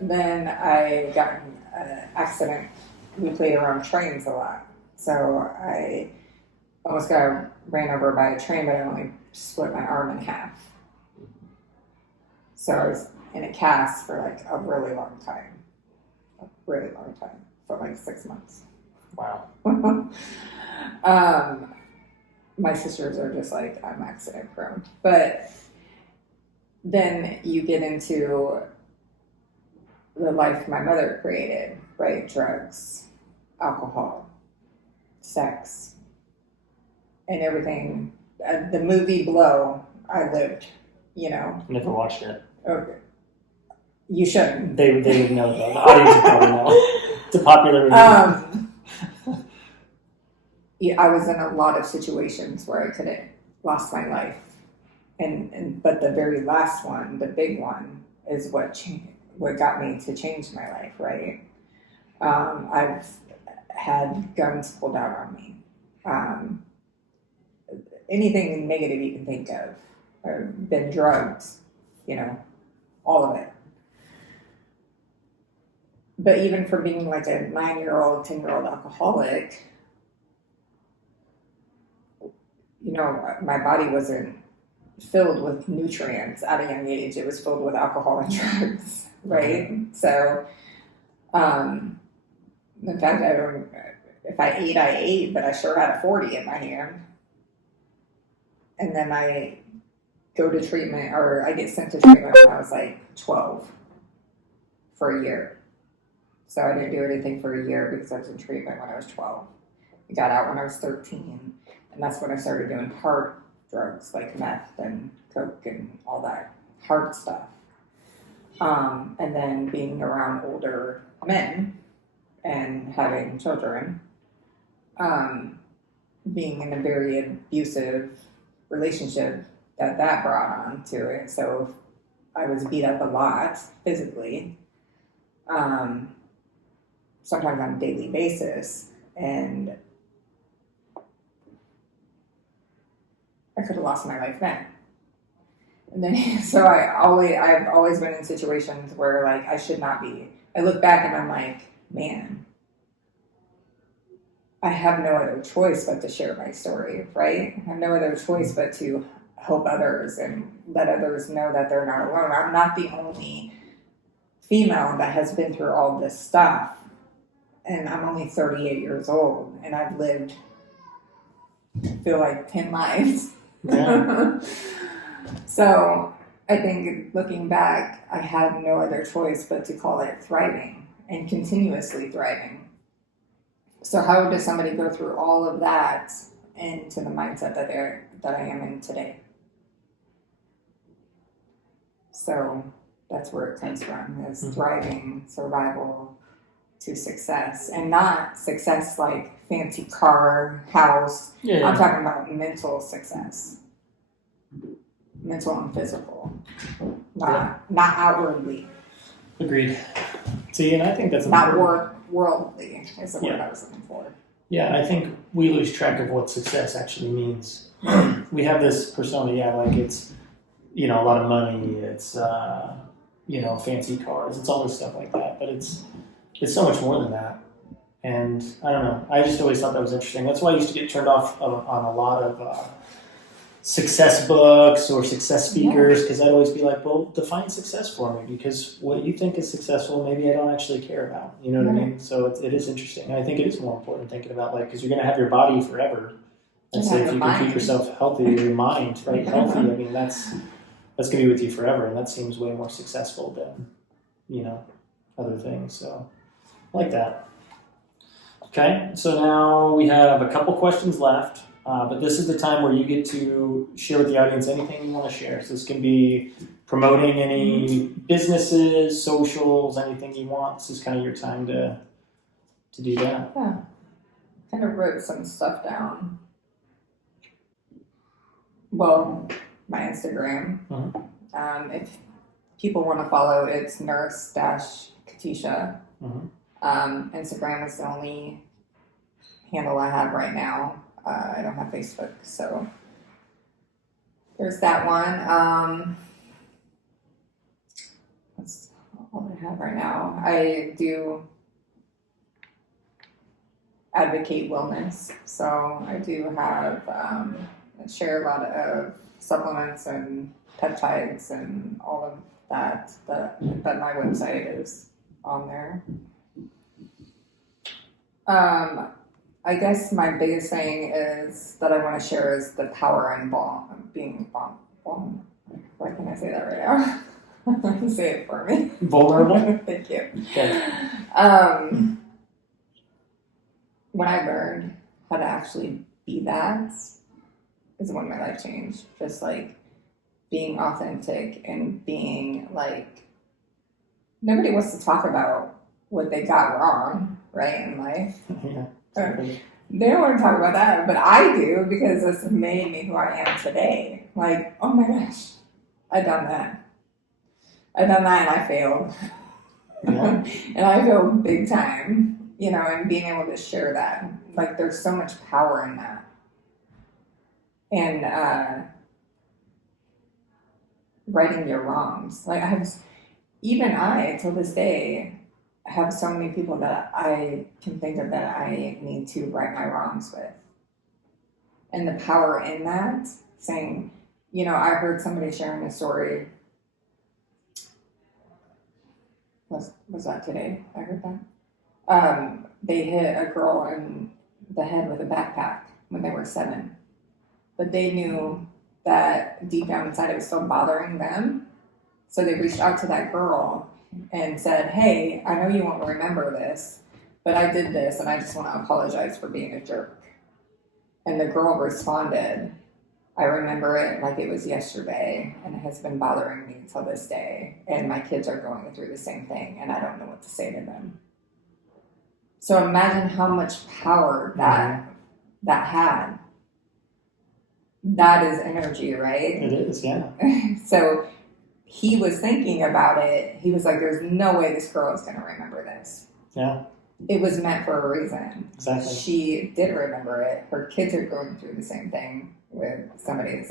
Then I got in an accident. We played around trains a lot. So I almost got ran over by a train, but I only split my arm in half. So I was in a cast for like a really long time. For like 6 months. wow. My sisters are just like, I'm accident prone. But then you get into the life my mother created, right? Drugs, alcohol, sex, and everything. The movie Blow, I lived, Never watched it. Okay. You shouldn't. They would know though. The audience would probably know. It's a popular movie. Yeah, I was in a lot of situations where I could have lost my life, but the very last one, the big one, is what got me to change my life. Right? I've had guns pulled out on me. Anything negative you can think of. I've been drugged. All of it. But even for being like a 9-year-old, 10-year-old alcoholic, my body wasn't filled with nutrients at a young age. It was filled with alcohol and drugs, right? So, in fact, if I ate, but I sure had a 40 in my hand. And then I go to treatment, or I get sent to treatment when I was like 12 for a year. So I didn't do anything for a year because I was in treatment when I was 12. I got out when I was 13, and that's when I started doing hard drugs like meth and coke and all that hard stuff. And then being around older men and having children, being in a very abusive relationship that brought on to it. So I was beat up a lot physically, sometimes on a daily basis, and I could have lost my life then. And then, so I've always been in situations where like I should not be. I look back and I'm like, man, I have no other choice but to share my story, right? I have no other choice but to help others and let others know that they're not alone. I'm not the only female that has been through all this stuff. And I'm only 38 years old, and I've lived, I feel like, 10 lives. Yeah. So I think looking back, I had no other choice but to call it thriving and continuously thriving. So how does somebody go through all of that into the mindset that I am in today? So that's where it comes from, is thriving, survival to success. And not success like fancy car, house. Yeah. I'm talking about mental success. Mental and physical. Not outwardly. Agreed. See, and I think that's Not important. worldly is the word I was looking for. Yeah, I think we lose track of what success actually means. We have this persona, like it's, a lot of money, it's, fancy cars, it's all this stuff like that, but it's so much more than that. And I don't know, I just always thought that was interesting. That's why I used to get turned off on a lot of success books or success speakers, because I'd always be like, well, define success for me, because what you think is successful, maybe I don't actually care about. You know what I mean? So it is interesting. And I think it is more important thinking about, because you're going to have your body forever. And so if you can keep yourself healthy, your mind, right, healthy, I mean, that's going to be with you forever. And that seems way more successful than, other things. So I like that. Okay, so now we have a couple questions left. But this is the time where you get to share with the audience anything you want to share. So this can be promoting any businesses, socials, anything you want. This is kind of your time to do that. Yeah. Kind of wrote some stuff down. Well, my Instagram. If people want to follow, it's nurse-Katesha. Instagram is the only handle I have right now. I don't have Facebook, so there's that one. That's all I have right now. I do advocate wellness, so I do have share a lot of supplements and peptides and all of that. But my website is on there. I guess my biggest thing is that I want to share is the power in being vulnerable. Why can't I say that right now? Say it for me. Vulnerable? Thank you. Okay. When I learned how to actually be that is when my life changed. Just being authentic and being nobody wants to talk about what they got wrong, right, in life. Yeah. They don't want to talk about that, but I do, because it's made me who I am today. Oh my gosh, I've done that and I failed. Yeah. And I failed big time, and being able to share that. There's so much power in that. And righting your wrongs. I till this day, have so many people that I can think of that I need to right my wrongs with. And the power in that, saying, I heard somebody sharing a story. Was that today? I heard that. They hit a girl in the head with a backpack when they were 7. But they knew that deep down inside it was still bothering them. So they reached out to that girl and said, hey, I know you won't remember this, but I did this and I just want to apologize for being a jerk. And the girl responded, I remember it like it was yesterday, and it has been bothering me till this day, and my kids are going through the same thing and I don't know what to say to them. So imagine how much power that had. That is energy, right? It is, yeah. So he was thinking about it. He was like, there's no way this girl is going to remember this. Yeah. It was meant for a reason. Exactly. She did remember it. Her kids are going through the same thing with somebody.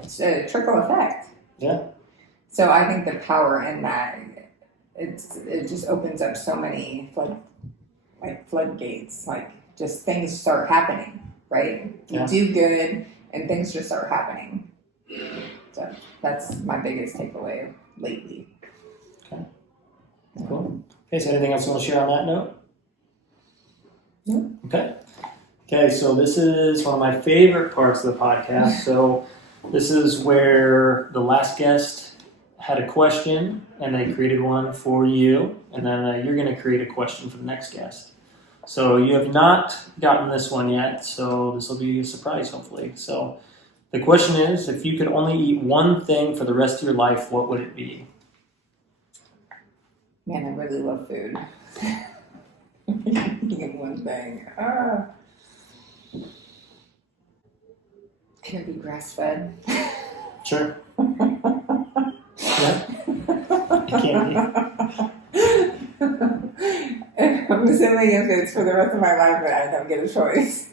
It's a trickle effect. Yeah. So I think the power in that, it just opens up so many floodgates. Just things start happening, right? You do good and things just start happening. So that's my biggest takeaway lately. Okay. Cool. Okay, so anything else you want to share on that note? No. Okay, so this is one of my favorite parts of the podcast. So this is where the last guest had a question and they created one for you, and then you're going to create a question for the next guest. So you have not gotten this one yet, so this will be a surprise, hopefully. So the question is, if you could only eat one thing for the rest of your life, what would it be? Man, I really love food. Eating one thing. Can it be grass-fed? Sure. Yeah. It can I'm assuming if it's for the rest of my life, I don't get a choice.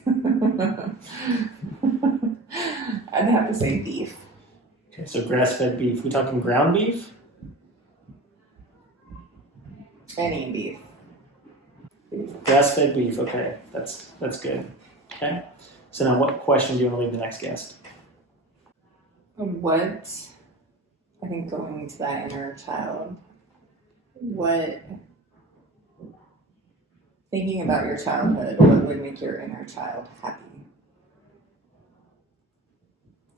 I'd have to say beef. Okay, so grass-fed beef. We talking ground beef? Any beef. Grass-fed beef. Okay, that's good. Okay. So now, what question do you want to leave the next guest? What, I think going to that inner child, thinking about your childhood, what would make your inner child happy?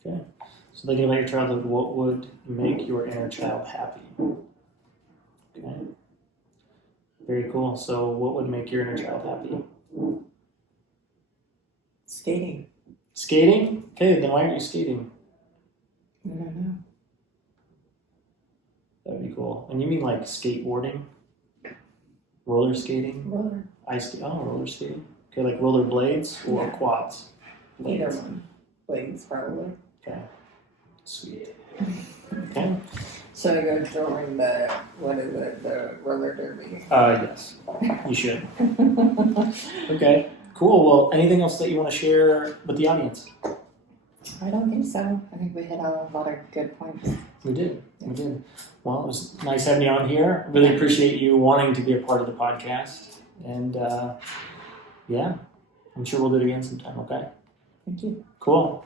Okay. So thinking about your childhood, what would make your inner child happy? Okay. Very cool. So what would make your inner child happy? Skating. Skating? Okay, then why aren't you skating? I don't know. That'd be cool. And you mean like skateboarding? Roller skating? Roller. Roller skating. Okay, like roller blades or Yeah. quads? Either one. Blades, probably. Okay. Sweet. Okay. Should I go join the roller derby? Yes. You should. Okay. Cool. Well, anything else that you want to share with the audience? I don't think so. I think we hit on a lot of good points. We did. Well, it was nice having you on here. Really appreciate you wanting to be a part of the podcast. And yeah, I'm sure we'll do it again sometime, okay? Thank you. Cool.